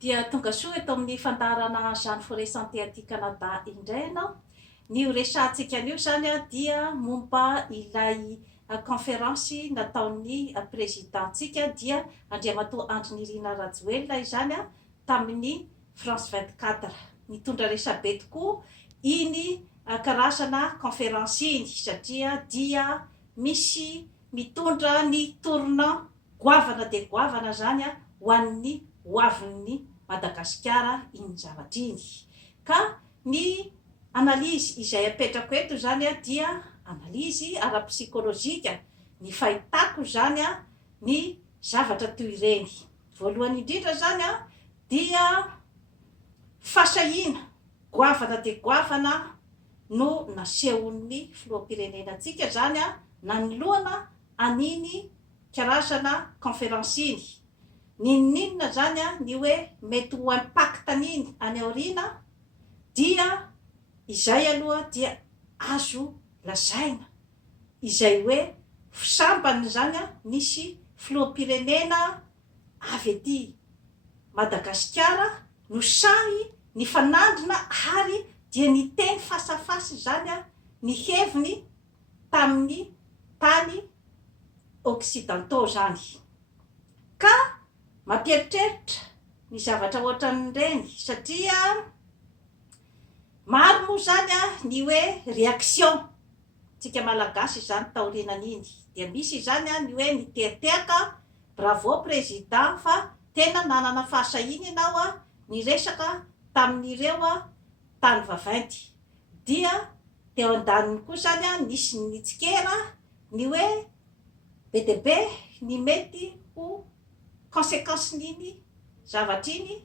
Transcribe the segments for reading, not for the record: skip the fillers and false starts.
Dia tonga soa eto amin'ny fandarana Jeanne Forêt Santé aty Canada indray ianao. Ny ho resahantsika anio zany dia momba ilay conférence nataon'ny présidentsika dia Andriamatoa Andry Nirina Rajoelina izany tamin'ny France 24. Nitondra resabe tokoa iny karazana conférence iny satria dia misy mitondra ny tournant goavana de goavana zany ho an'ny hoavin'ny Madagasikara iny zavatra iny. Ka ny analizy izay apetrako eto zany dia analizy ara-psikolojika ny fahitako zany ny zavatra toy ireny. Voalohany indrindra zany dia fasahiana goavana de goavana no nasehon'ny filoham-pirenenantsika zany nanoloana an'iny karazana conférence iny. Ninona zany ny hoe mety ho impactan'iny any aoriana dia izay aloha dia azo lazaina izay hoe fisambany zany nisy filoham-pirenena avy aty Madagasikara no sahy ny fanandrina ary dia niteny fasafasy zany ny heviny tamin'ny tany occidentaux zany. Ka mampieritreritra ny zavatra ohatran'ireny satria maro moa zany ny hoe réaction tsika malagasy zany taorinan'iny. Dia misy zany ny hoe nitehatehaka bravo président fa tena nanana fahasahiana ianao ny resaka tamin'ireo tany vaventy. Dia teo an-daniny koa zany nisy nitsikera ny hoe be de be ny mety ho conséquence n'iny zavatra iny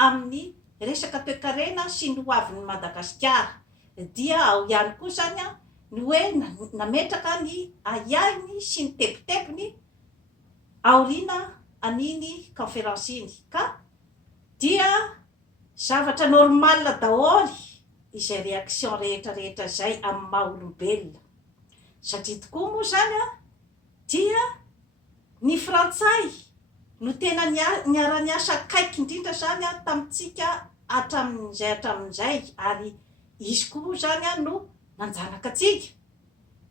amin'ny resaka toe-karena sy ny hoavin'ny Madagasikara. Dia ao ihany koa zany ny hoe nametraka ny aiahiny sy ny tebotebony aoriana an'iny conférence iny. Ka dia zavatra normal daholy izay réaction rehetrarehetra zay amin'ny maha-olombelona. Satria tokoa moa zany dia ny frantsay no tena niara-niasa kaiky indrindra zany tamintsika hatramin'izay ary izy koa moa zany no nanjanaka atsika.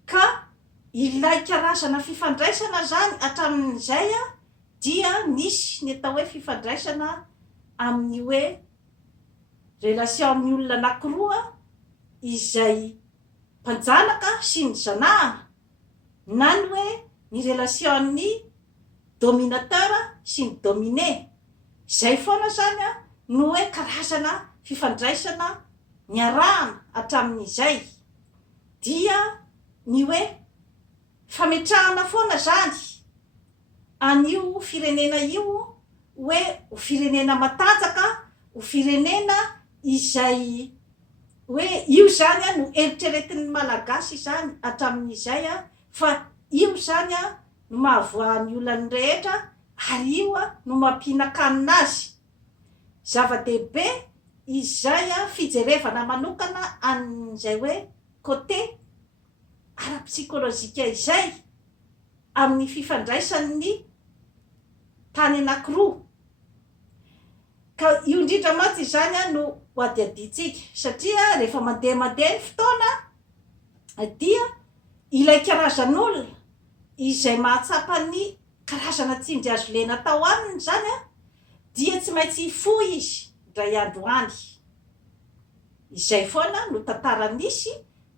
Ka ilay karazana fifandraisana zany hatramin'izay dia nisy ny atao hoe fifandraisana amin'ny hoe relation amin'ny olona anankiroa izay mpanjanaka sy ny zanahana, na ny hoe ny relation-ny dominateur sy ny dominé. Zay foana zany no hoe karazana fifandraisana niarahana hatramin'izay. Dia ny hoe fametrahana foana zany an'io firenena io hoe ho firenena matanjaka, ho firenena izay hoe io zany no eritreretin'ny malagasy zany hatramin'izay fa io zany no mahavoan'ny olona rehetra ary io no mampinakanina azy. Zava-dehibe izay fijerevana manokana an'izay hoe côté ara-psikolojika izay amin'ny fifandraisan'ny tany anankiroa. Ka io indrindra matsy zany no ho adiaditsika satria rehefa mandeha ny fotoana dia ilay karazan'olona izay mahatsapa ny karazana tsindry azo lena tao aminy zany dia tsy maintsy hifoy izy ndray andro any. Izay foana no tantara nisy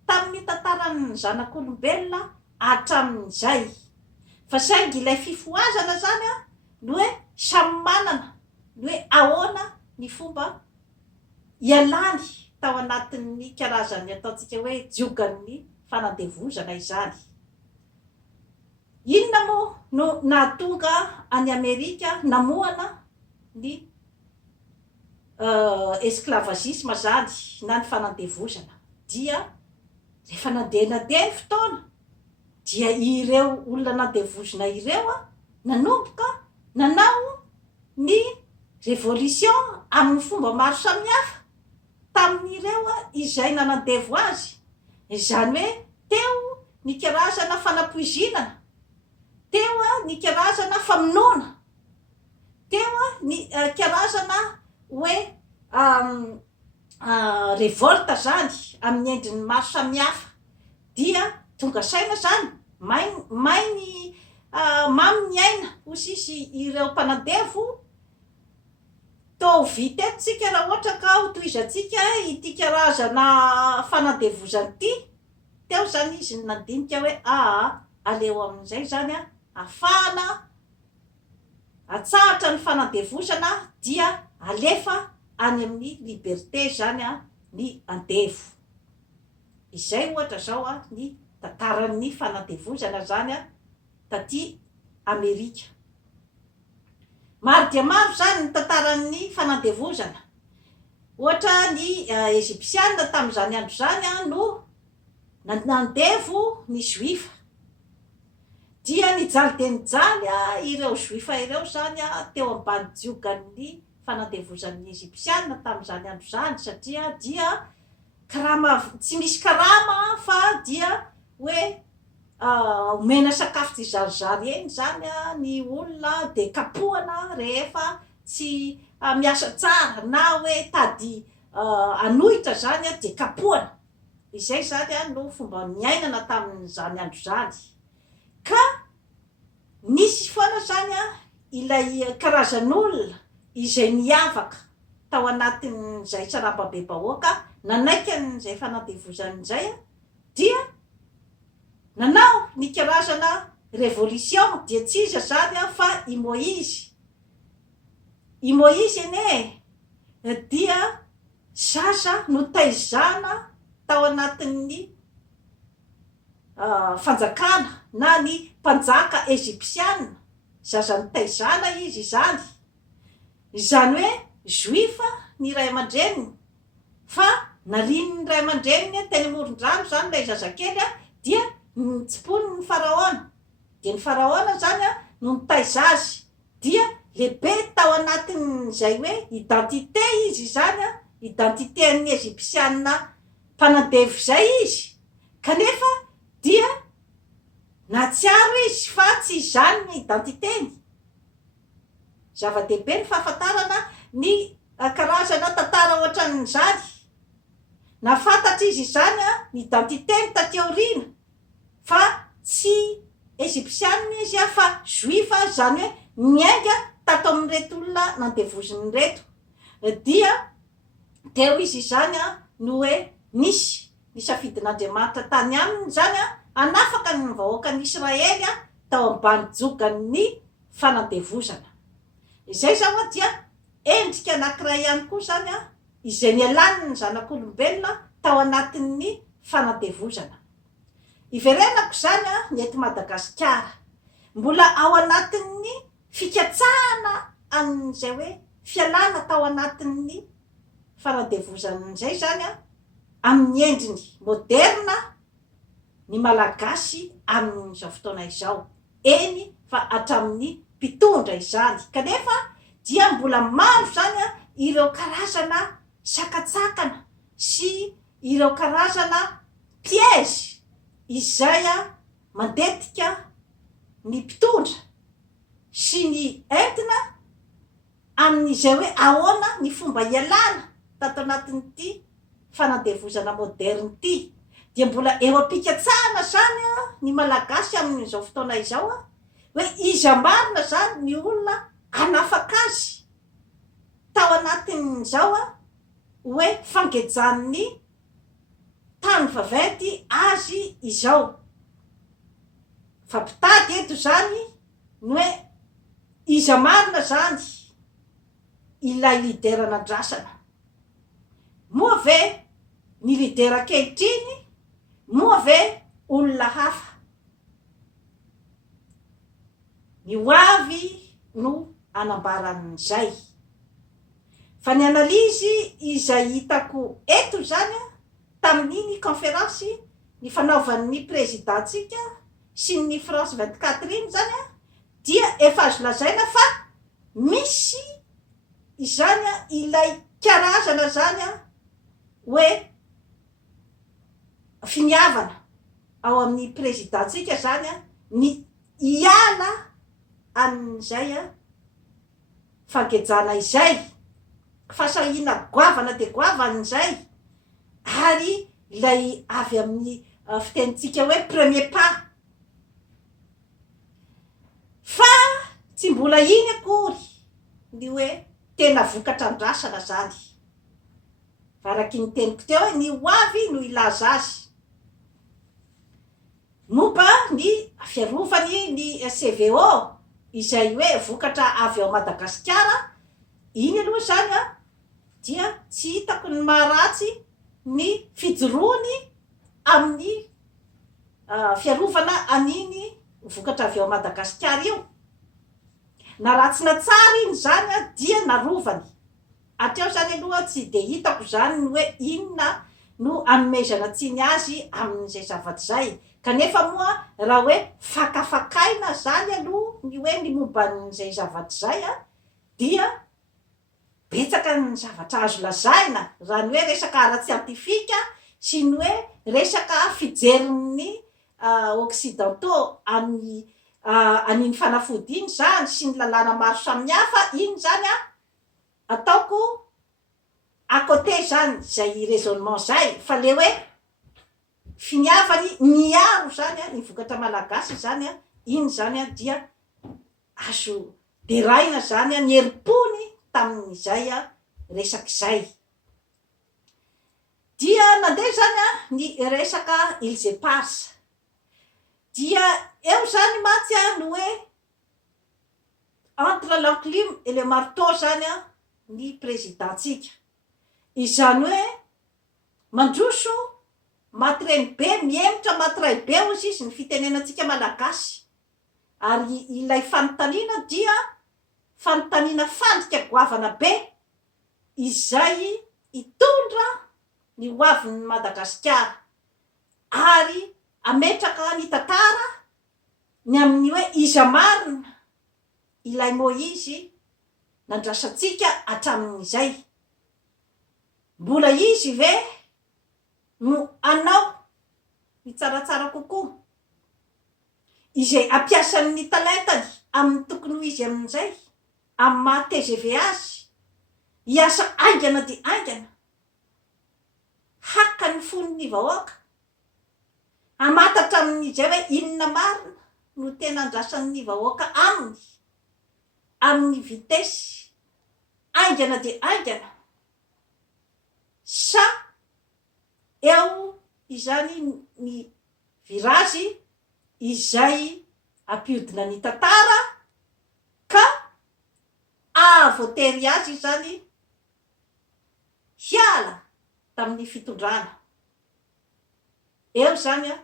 tamin'ny tantaran'ny zanak'olombelona hatramin'izay. Fa saingy ilay fifoazana zany no hoe samy manana ny hoe ahoana ny fomba ialany tao anatin'ny karazany ataontsika hoe diogan'ny fanandevozana izany. Inona moa no nahatonga any Amerika namohana ny esclavagisme zany na ny fanandevozana? Dia rehefa nandeha ny fotoana dia ireo olona nandevozina ireo nanomboka nanao ny révolution amin'ny fomba maro samihafa tamin'ireo izay nanandevo azy. Izany hoe teo ny karazana fanapoizinana, teo ny karazana famonoana, teo ny karazana hoe revolta zany amin'ny endriny maro samihafa dia tonga saina zany mainy mamy ny aina ho sisy ireo mpanandevo to vita etsika raha ohatra ka hotoizantsika ity karazana fanandevozany ity teo zany izy nandinika hoe aleo amin'izay zany ahafahana atsahatra ny fanandevozana dia alefa any amin'ny liberté zany ny andevo. Izay ohatra zao ny tantaran'ny fanandevozana zany taty Amerika. Maro dia maro zany ny tantaran'ny fanandevozana. Ohatra ny Egyptianina tamin'izany andro zany no nandevo ny Juifa. Dia nijaly de nijaly ireo Juifa ireo zany teo ambany jiogan'ny fanandevozan'ny Egyptianina tamin'izany andro zany satria dia karama tsy misy karama fa dia hoe omena sakafo tsy zarizary eny zany ny olona de kapohana rehefa tsy miasa tsara na hoe tady anohitra zany de kapohana. Izay zany no fomba miainana tamin'izany andro zany. Ka nisy foana zany ilay karazan'olona izay niavaka tao anatin'izay tsarababe-bahoaka nanaiky an'izay fanandevozan'izay dia nanao ny karazana révolution dia tsy iza zany fa i Moïse. I Moïse ene dia zaza notaizana tao anatin'ny fanjakana na ny mpanjaka Egyptianina, zaza notaizana izy zany. Izany hoe Juifa ny ray aman-dreniny fa naliny ny ray aman-dreniny teny amoron-drano zany lay zazakely dia nitsipony ny faraona. De ny faraona zany no nitaiza azy dia lehibe tao anatin'izay hoe identité izy zany identité an'ny Egyptianina mpanandevo zay izy kanefa dia natsiaro izy fa tsy izany ny identitény. Zava-dehibe ny fahafantarana ny karazana tantara ohatran'izany. Nafantatra izy zany ny identitény taty aoriana fa tsy Egyptianina izy fa Juifa zany hoe miainga tato amin'reto olona nandevoziny reto. Dia teo izy zany no hoe nisy nisafidin'Andriamanitra tany aminy zany anafaka ny vahoakan'ny Israely tao ambany jogan'ny fanandevozana. Izay zao dia endrika anankiray ihany koa zany izay nialany ny zanak'olombelona tao anatin'ny fanandevozana. Iverenako zany ny eto Madagasikara mbola ao anatin'ny fikatsahana amin'izay hoe fialana tao anatin'ny fanandevozan'izay zany amin'ny endriny moderna ny malagasy amin'izao fotoana izao eny fa hatramin'ny mpitondra izany. Kanefa dia mbola maro zany ireo karazana sakatsakana sy ireo karazana piège izay mandetika ny mpitondra sy ny entina amin'izay hoe ahoana ny fomba ialana tato anatin'ity fanandevozana moderne ity. Dia mbola eo ampikatsahana zany ny malagasy amin'izao fotoana izao hoe iza marina zany ny olona anafaka azy tao anatin'izao hoe fangejan'ny tany vaventy azy izao. Fampitady eto zany ny hoe iza marina zany ilay lidera nandrasana. Moa ve ny lidera ankehitriny, moa ve olona hafa. Ny hoavy no anambaran'izay. Fa ny analizy izay hitako eto zany tamin'iny conférence ny fanaovan'ny présidentsika sy ny France 24 iny zany dia efa azo lazaina fa misy izany ilay karazana zany hoe finiavana ao amin'ny présidentsika zany ny iala amin'izay fangejana izay fahasahina goavana de goavana zay ary ilay avy amin'ny fitenitsika hoe premier pas fa tsy mbola iny akory ny hoe tena vokatra andrasana zany faraky ny teniko teo ny hoavy no ilaza azy momba ny fiarovany ny CVO izay hoe vokatra avy ao Madagasikara iny aloha zany a dia tsy hitako ny maharatsy ny fijoroany amin'ny fiarovana aniny vokatra avy ao Madagasikara io na ratsy na tsara iny zany a dia narovany atreo zany aloha tsy de hitako zany ny hoe inona no anomezana tsiny azy amin'izay zavatra zay kanefa moa raha hoe fakafakaina zany aloha ny hoe ny momban'izay zavatra zay a dia betsaka ny zavatra azo lazaina raha ny hoe resaka ara-tsiantifika sy ny hoe resaka fijerin'ny occidentaux amin'ny aniny fanafody iny zany sy ny lalàna maro samihafa iny zany a ataoko à côté zany zay raisonnement zay fa le hoe finiavany miaro zany a ny vokatra malagasy zany a iny zany a dia azo deraina zany a ny herim-pony tamin'izay a resak'izay dia nandeha zany a ny resaka Ilse Pars dia eo zany matsy a no hoe entre l'enclume et le marteau zany a ny présidentsika izany hoe mandroso maty be miemotra maty be ozy izy ny fitenenantsika malagasy ary ilay fanontaniana dia fanontaniana fandrika goavana be izay hitondra ny hoavin'ny Madagasikara ary ametraka ny tantara ny amin'ny hoe iza marina ilay Moïse nandrasantsika hatramin'izay mbola izy ve no anao ny tsaratsara kokoa izay ampiasan'ny talentany amin'ny tokony ho izy amin'izay amin'ny maha TGV azy hiasa aingana de aingana haka ny fon'ny vahoaka amatatra amin'izay hoe inona marina no tena andrasan'ny vahoaka amin'ny vitesy aingana de aingana sa eo izany ny virazy izay ampiodina ny tantara ka avotery azy zany hiala tamin'ny fitondrana eo zany a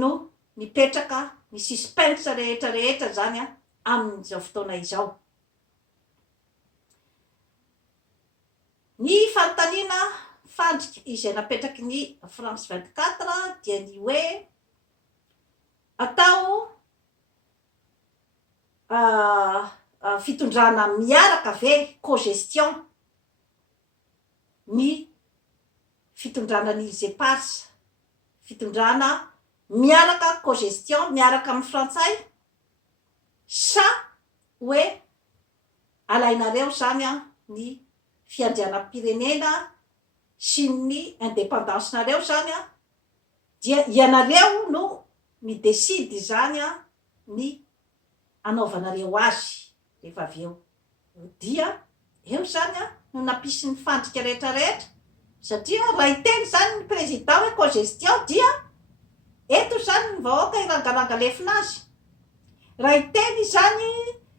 no mipetraka ny suspense rehetra zany a amin'izao fotoana izao ny fanontaniana fandrika izay napetraky ny France 24 dia ny hoe atao fitondrana miaraka ve cogestion ny fitondrana ny Ilse Pars fitondrana miaraka cogestion miaraka amin'ny frantsay sa hoe alainareo zany a ny fiandrianam-pirenena sy ny indépendance nareo zany a dia ianareo no mideside zany a ny anaovanareo azy rehefa avy eo dia eo zany a no nampisy ny fandrika rehetrarehetra satria raha iteny zany ny président hoe cogestion dia eto zany ny vahoaka irangaranga lefina azy raha iteny zany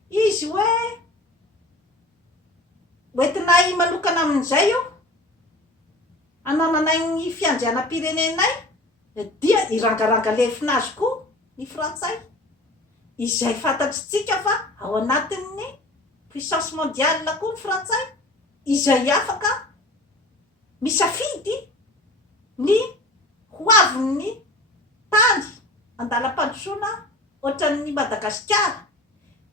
izy hoe oentinay manokana amin'izay io anananay ny fiandrianam-pirenenay dia irangaranga lefina azy koa ny frantsay izay fantatritsika fa ao anatin'ny puissance mondiale koa ny frantsay izay afaka misafidy ny hoavin'ny tany andalam-pandrosoana ohatran'ny Madagasikara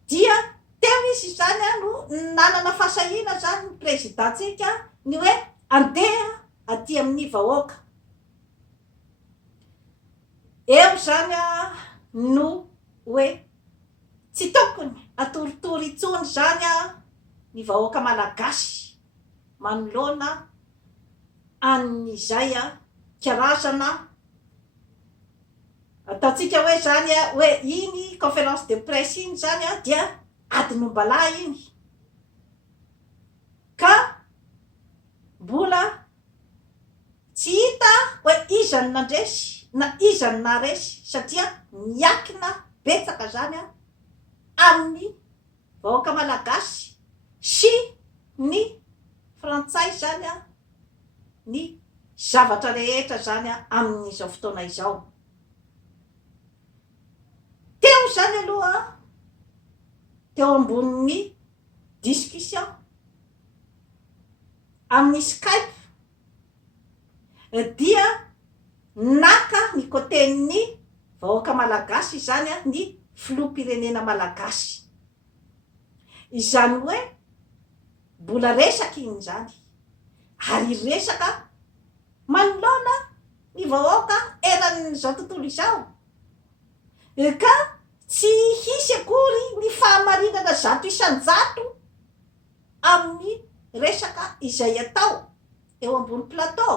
dia teo izy zany a no nanana fahasahiana zany ny présidentsika ny hoe andeha aty amin'ny vahoaka eo zany a no hoe tsy tokony atoritory itsony zany a ny vahoaka malagasy manoloana an'izay karazana ataontsika hoe zany hoe iny conférence de presse iny zany dia adinombala iny ka mbola tsy hita hoe izany nandresy na izany naresy satria miakina betsaka zany amin'ny vahoaka malagasy sy ny frantsay zany ny zavatra rehetra zany amin'izao fotoana izao. Teo zany aloha teo ambonin'ny discussion amin'ny Skype dia naka ny côtén'ny vahoaka malagasy zany ny filoham-pirenena malagasy izany hoe mbola resaka iny zany ary resaka manoloana ny vahoaka eran'izao tontolo izao ka tsy hisy akory ny fahamarinana zato isan-jato amin'ny resaka izay atao eo ambony plateau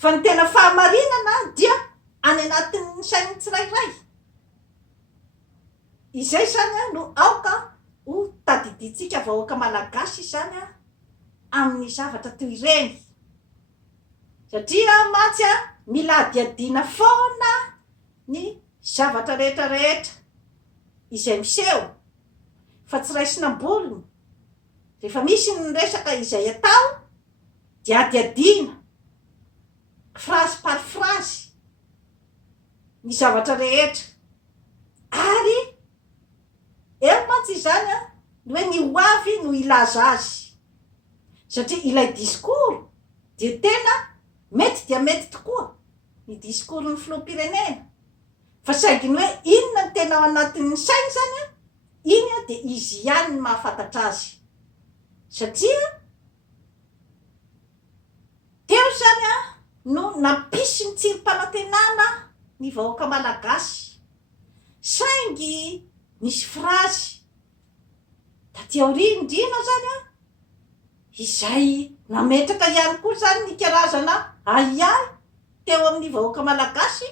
fa ny tena fahamarinana dia any anatin'ny sain'ny tsirairay izay zany no aoka ho tadiditsika vahoaka malagasy zany amin'ny zavatra toy ireny satria matsy mila adiadiana foana ny zavatra rehetrarehetra izay miseho fa tsy raisinam-bolony rehefa misy ny resaka izay atao dia adiadiana phrase par phrase ny zavatra rehetra ary eo mantsy zany hoe ny hoavy no ilaza azy satria ilay discours dia tena mety dia mety tokoa ny discours ny filoham-pirenena fa saiginy hoe inona ny tena ao anatin'ny sainy zany iny dia izy ihany ny mahafantatra azy satria teo zany no nampisy ny tsirom-panantenana ny vahoaka malagasy saingy misy phrase taty aorindrina zany izay nametraka ihany koa zany ny karazana aiay teo amin'ny vahoaka malagasy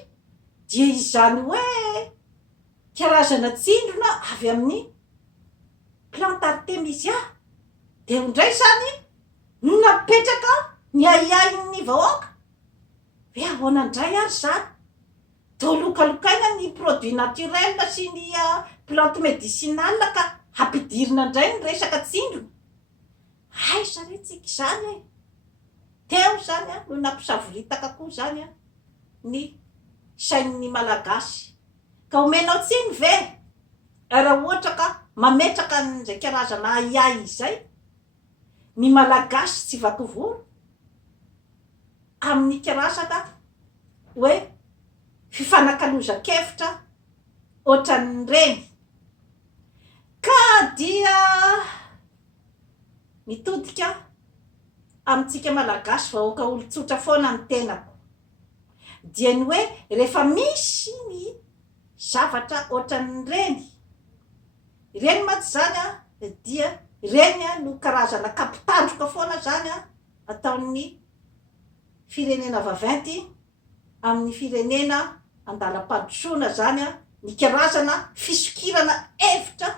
dia izany hoe karazana tsindrona avy amin'ny plante artemisia dia indray zany napetraka ny aiain'ny vahoaka hoe ahoanandray ary zany tolokalokaina ny produit naturel sy ny plante médicinale ka hampidirina indray ny resaka tsindrona ay saretsika zany teo zany no nampisavoritaka koa zany ny sain'ny malagasy ka omenao tsiny ve raha ohatra ka mametraka n'izay karazana aiay izay ny malagasy tsy vakovolo amin'ny karazana hoe fifanakaloza-kevitra ohatran'ireny ka dia mitodika amintsika malagasy vahoaka olo-tsotra foana ny tenako dia ny hoe rehefa misy ny zavatra ohatran'ireny ireny matsy zany dia ireny no karazana kampitandroka foana zany ataon'ny firenena vaventy amin'ny firenena andalam-pandrosoana zany ny karazana fisokirana hevitra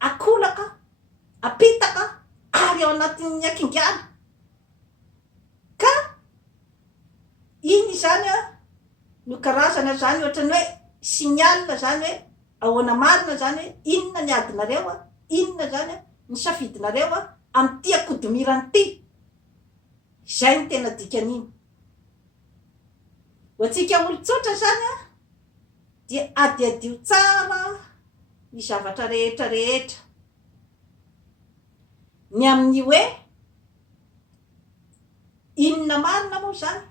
akolaka apitaka ary ao anatin'ny akingana ka iny zany no karazana zany ohatrany hoe signal zany hoe ahoana marina zany hoe inona ny adinareo inona zany ny safidinareo amin'ty akodimirany ty izay ny tena dikan'iny ho atsika olo-tsotra zany dia adiadio tsara ny zavatra rehetra rehetra ny amin'ny hoe inona marina moa zany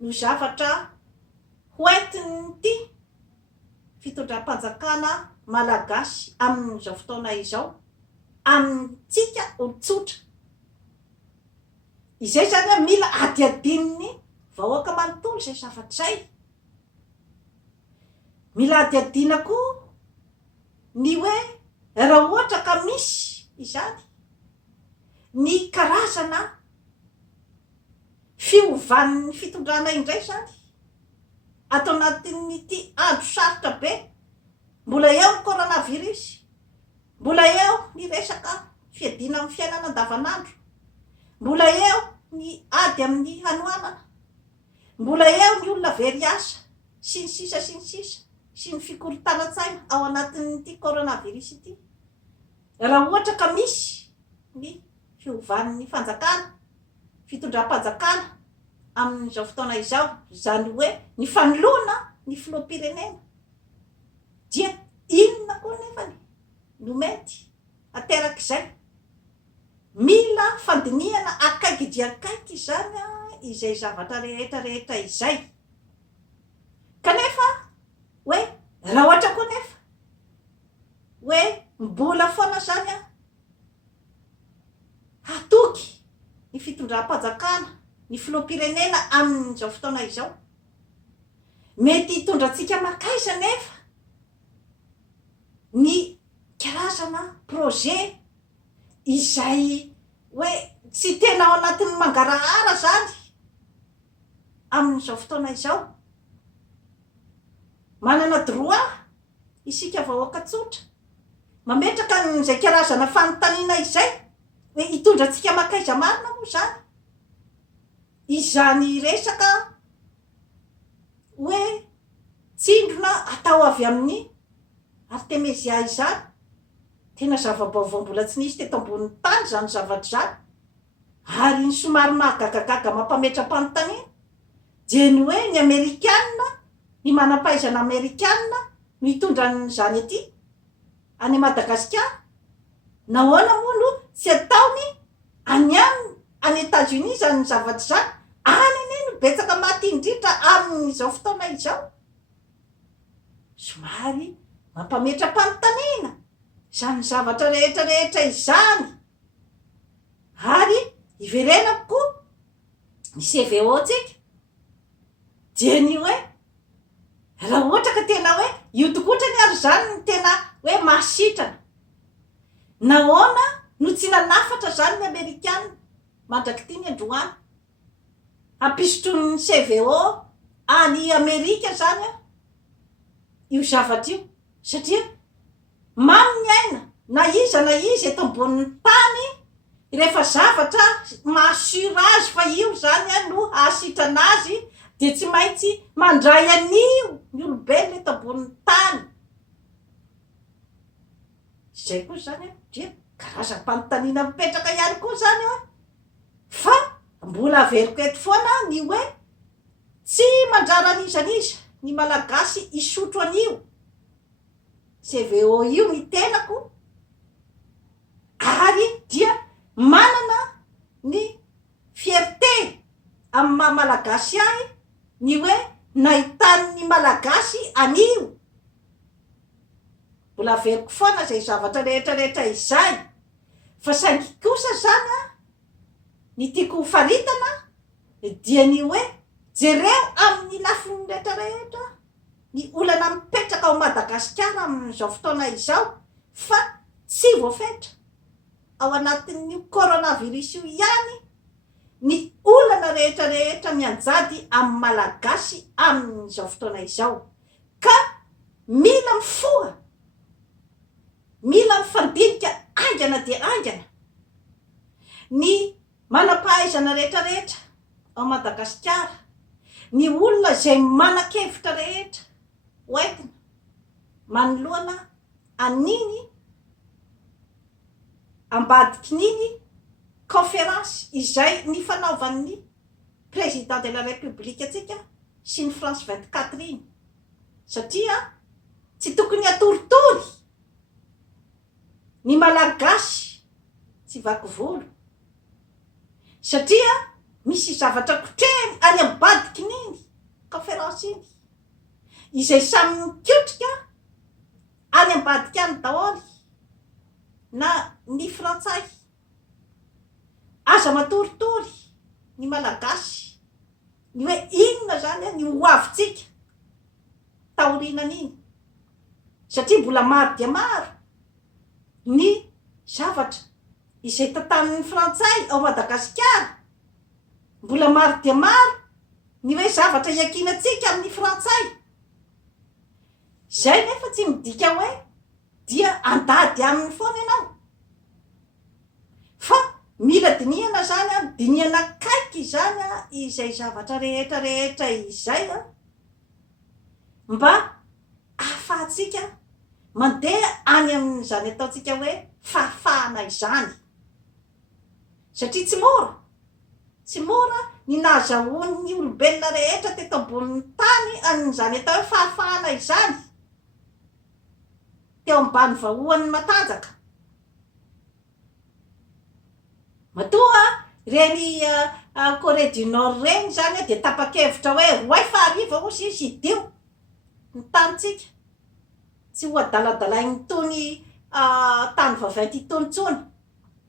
no zavatra hoentiny ty fitondram-panjakana malagasy amin'izao fotoana izao amintsika olo-tsotra izay zany mila adiadininy vahoaka manontolo zay zavatra zay mila adiadina koa ny hoe raha ohatra ka misy izany ny karazana fiovan'ny fitondrana indray zany atao anatin'ity andro sarotra be. Mbola eo ny coronavirus, mbola eo ny resaka fiadina amin'ny fiainana andavanandro, mbola eo ny ady amin'ny hanoanana, mbola eo ny olona very asa sy ny sisa sy ny sisa sy ny fikorontanan-tsaina ao anatin'ity coronavirus ity. Raha ohatra ka misy ny fiovan'ny fanjakana, fitondram-panjakana amin'izao fotoana izao, zany hoe ny fanoloana ny filoham-pirenena, dia inona koa nefany no mety aterak'izay? Mila fandinihana akaiky dia akaiky zany izay zavatra rehetra izay. Kanefa hoe raha ohatra koa nefa hoe mbola foana zany hatoky ny fitondram-panjakana, ny filoham-pirenena amin'izao fotoana izao, mety hitondrantsika makaiza nefa ny karazana projet izay hoe tsy tena ao anatin'ny mangarahara zany amin'izao fotoana izao. Manana droit isika vahoaka tsotra mametraka n'izay karazana fanontaniana izay hoe hitondrantsika makaiza marina moa zany izany resaka hoe tsindrona atao avy amin'ny Artemisia izany. Tena zava-baovao mbola tsy nisy teto ambonin'ny tany zany zavatra zany, ary ny somary mahagagagaga mampametra-panontaniana dia ny hoe ny Amerikanina, ny manam-pahaizana Amerikanina no hitondran'izany aty any Madagasikara. Nahoana moa no tsy ataony any États-Unis zany zavatra zany, any no betsaka maty indrindra amin'izao fotoana izao. Somary mampametra-panontaniana zany zavatra rehetra izany, ary iverenako koa ny CVO tsika dia ny hoe raha ohatra ka tena hoe io tokotrany ary zany ny tena hoe mahasitrana, nahoana no tsy nanafatra zany ny Amerikanina mandraky ty ny androany hampisotro ny CVO any Amerika zany io zavatra io, satria mamy ny aina na izy eto ambonin'ny tany rehefa zavatra mahasura azy fa io zany no ahasitrana azy dia tsy maintsy mandray anio ny olombelona eto ambonin'ny tany. Zay koa zany dia karazam-panontaniana mipetraka ihany koa zany fa mbola averiko eto foana ny hoe tsy mandrara an'izaniza ny malagasy isotro an'io CVO io ny tenako, ary dia manana ny fierté amin'ny maha-malagasy ahy ny hoe nahitan'ny malagasy an'io. Mbola averiko foana zay zavatra rehetra izay, fa saingy kosa zany ny tiako faritana dia ny hoe jereo amin'ny lafiny rehetra ny olana mipetraka ao Madagasikara amin'izao fotoana izao, fa tsy voafetra ao anatin'ny coronavirus io ihany ny olana rehetra mianjady amin'ny malagasy amin'izao fotoana izao. Ka mila mifoha, mila mifandinika aingana dia aingana ny manam-pahaizana rehetra ao Madagasikara, ny olona zay manan-kevitra rehetra hoentina manoloana an'iny ambadiky niny conférence izay ny fanaovan'ny président de la république atsika sy ny France 24 iny, satria tsy tokony atoritory ny malagasy tsy vaky volo, satria misy zavatra kotrehiny any ambadiky niny conférence iny izay samy mikotrika any ambadiky any daholy na ny frantsay. Aza matoritory ny malagasy ny hoe inona zany ny hoavitsika taorinan'iny, satria mbola maro dia maro ny zavatra izay tantanin'ny frantsay ao Madagasikara. Mbola maro dia maro ny hoe zavatra iakinantsika amin'ny frantsay. Zay nefa tsy midika hoe dia andady aminy foana ianao. Fa mila dinihana zany a, dinihana kaiky zany a, izay zavatra rehetra izay a, mba ahafahantsika mandeha any amin'izany ataontsika hoe fahafahana izany. Satria tsy mora ny nahazahoan'ny olombelona rehetra teto ambonin'ny tany an'izany atao hoe fahafahana izany teo ambany vahoan'ny matanjaka. Matoa reny Corée du Nord reny zany dia tapa-kevitra hoe roay fahariva ozy izy idio ny tanitsika, tsy ho adaladalainy tony tany vaventy itony tsony.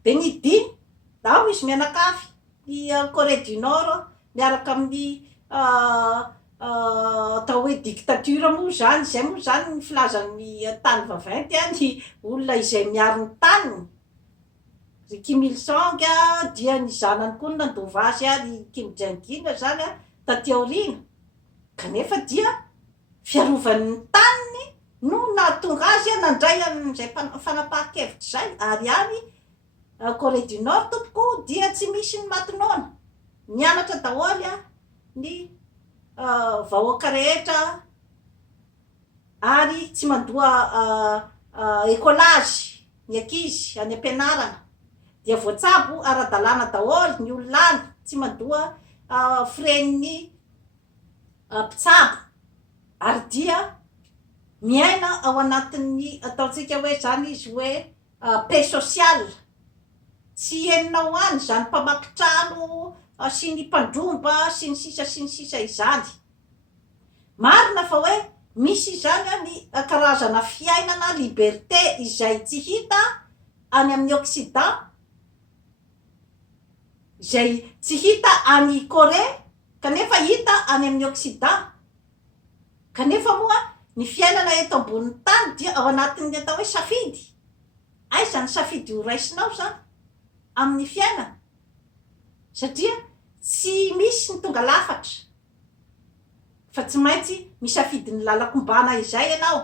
De ny diny ao izy mianakavy ny Corée du Nord miaraka amin'ny atao hoe dictature moa zany. Zay moa zany ny filazan'ny tany vaventy ny olona izay miaro ny taniny. Ry Kim Il Sung dia ny zanany koa nandova azy ry Kim Jong Un zany taty aoriana. Kanefa dia fiarovan'ny taniny no nahatonga azy nandray amin'izay fanapahan-kevitra zay. Ary any Corée du Nord tompoko dia tsy misy ny matinoana. Mianatra daholy ny vahoaka rehetra ary tsy mandoa écolage ny ankizy any am-pianarana. Dia voatsabo ara-dalàna daholy ny olonany, tsy mandoa freniny mpitsabo. Ary dia miaina ao anatin'ny ataontsika hoe zany izy hoe paix sociale. Tsy heninao any zany mpamakitrano sy ny mpandromba sy ny sisa izany. Marina fa hoe misy zany ny karazana fiainana liberté izay tsy hita any amin'ny Occident, izay tsy hita any Corée kanefa hita any amin'ny Occident. Kanefa moa ny fiainana eto ambonin'ny tany dia ao anatin'ny atao hoe safidy. Aiza ny safidy ho raisinao zany amin'ny fiainana, satria tsy misy ny tonga lafatra fa tsy maintsy misafidy ny lalakombana izay ianao.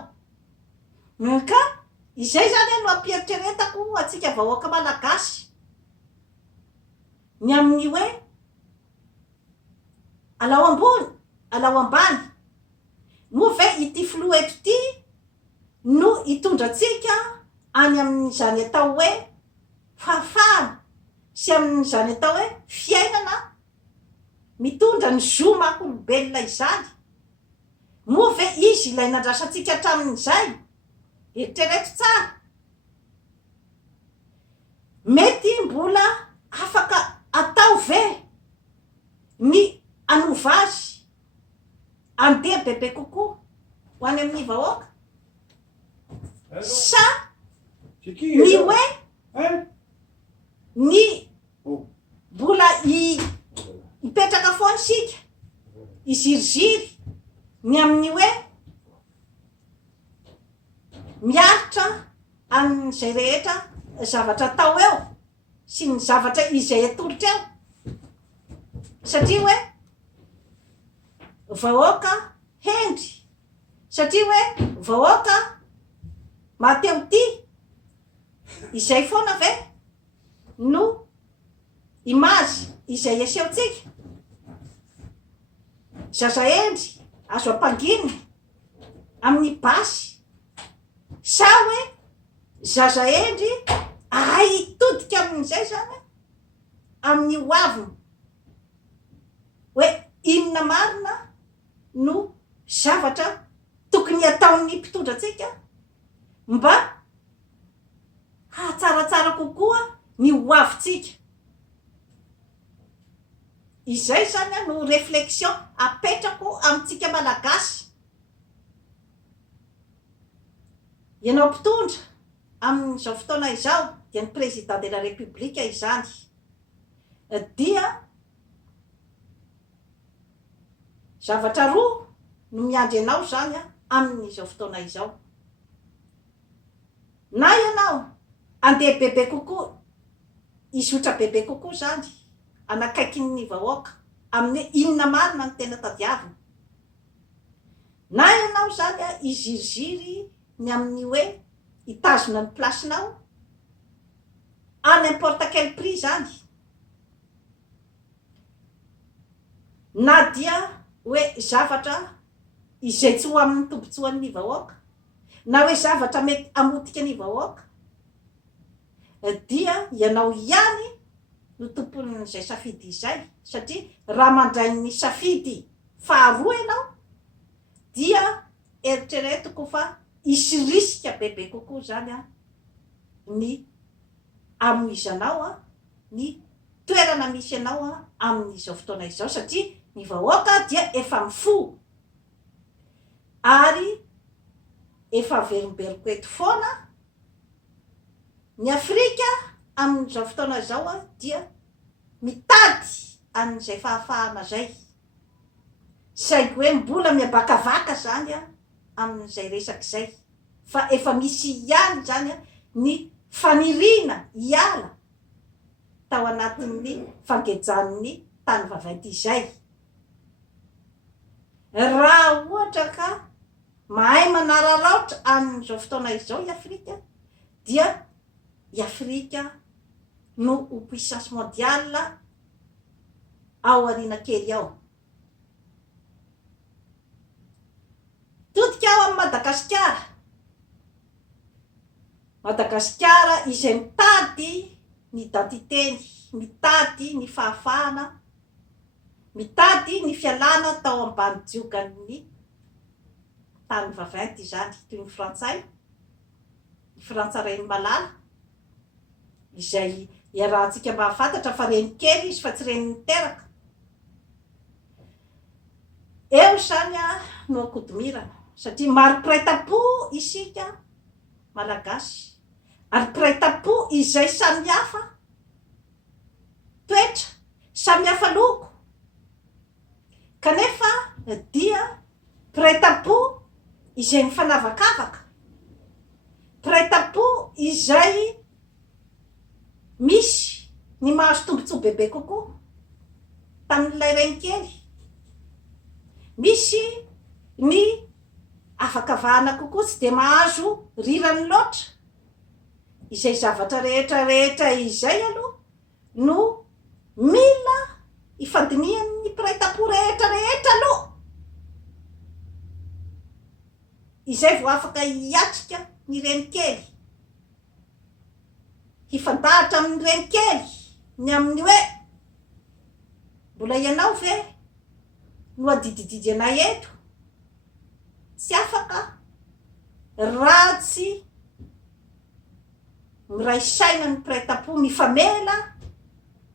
Ka izay zany no ampieritrretako atsika vahoaka malagasy ny amin'ny hoe alao ambony alao ambany. Moa ve ity filoha eto ty no hitondratsika any amin'izany atao hoe fahafahana sy amin'izany atao hoe fiainana mitondra ny zo makolombelona izany. Moa ve izy ilay nandrasantsika hatramin'izay? Eritrereto tsara. Mety mbola afaka atao ve ny anova azy andeha bebe kokoa ho any amin'ny vahoaka? Sa ny hoe ny mbola hipetraka foana sika iziriziry ny amin'ny hoe miaritra amin'izay rehetra zavatra atao eo sy ny zavatra izay atolotra eo. Satria hoe vahoaka hendry, satria hoe vahoaka mateo ty, izay foana ve no imazy izay asehotsika. Zaza endry azo ampangina amin'ny basy, sa hoe zaza endry hitodika amin'izay zany amin'ny hoaviny hoe inona marina no zavatra tokony ataon'ny mpitondratsika mba hatsaratsara kokoa ny hoavitsika. Izay zany no réflexion apetrako amintsika malagasy. Ianao mpitondra amin'izao fotoana izao dia ny président de la république izany dia zavatra roa no miandry ianao zany amin'izao fotoana izao. Na ianao andeha bebe kokoa izotra bebe kokoa zany anakaiky ny vahoaka amin'ny inona marina ny tena tadiavina na ianao zany a iziriziry ny amin'ny hoe hitazona ny plasinao à n'importe quel prix zany na dia hoe zavatra izay tsy ho amin'ny tombotsoan'ny vahoaka na hoe zavatra mety amotika ny vahoaka dia ianao ihany no tompon'izay safidy izay satria raha mandray ny safidy faharoa ianao dia eritreretiko fa isy risika bebe kokoa zany a ny amoizanao a ny toerana misy ianao a amin'izao fotoana izao satria ny vahoaka dia efa mifo ary efa verimberiko eto foana ny Afrika amin'izao fotoana izao a dia mitady an'izay fahafahana zay saingy hoe mbola miabakavaka zany a amin'izay resaky zay fa efa misy ihany zany a ny faniriana hiala tao anatin'ny fangejan'ny tany vaventy izay raha ohatra ka mahay manararaotra amin'izao fotoana izao i Afrika dia i Afrika no ho puissance mondiale ao ariana kely ao totika ao amin'ny Madagasikara izay mitady ny identiteny mitady ny fahafahana mitady ny fialana tao ambany jiogan'ny tany vaventy zany toy ny frantsay ny frantsa reny malala izay iarahantsika mba hafantatra fa reny kely izy fa tsy reny niteraka eo zany a no akodomirana satria maro piraitapo isika malagasy ary piraitapo izay samy hafa toetra samy hafa loko kanefa dia piraitapo izay mifanavakavaka piraitapo izay misy ny mahazo tombotsoa bebe kokoa tamin'ilay reny kely misy ny afakavahana kokoa tsy de mahazo rirany loatra izay zavatra rehetra izay aloha no mila ifandinihan'ny piraitapo rehetra aloha izay vo afaka hiatrika ny reny kely hifandahatra amin'ny reny kely ny amin'ny hoe mbola ianao ve no adidididy anay eto tsy afaka raha tsy miray saina ny piraitapo mifamela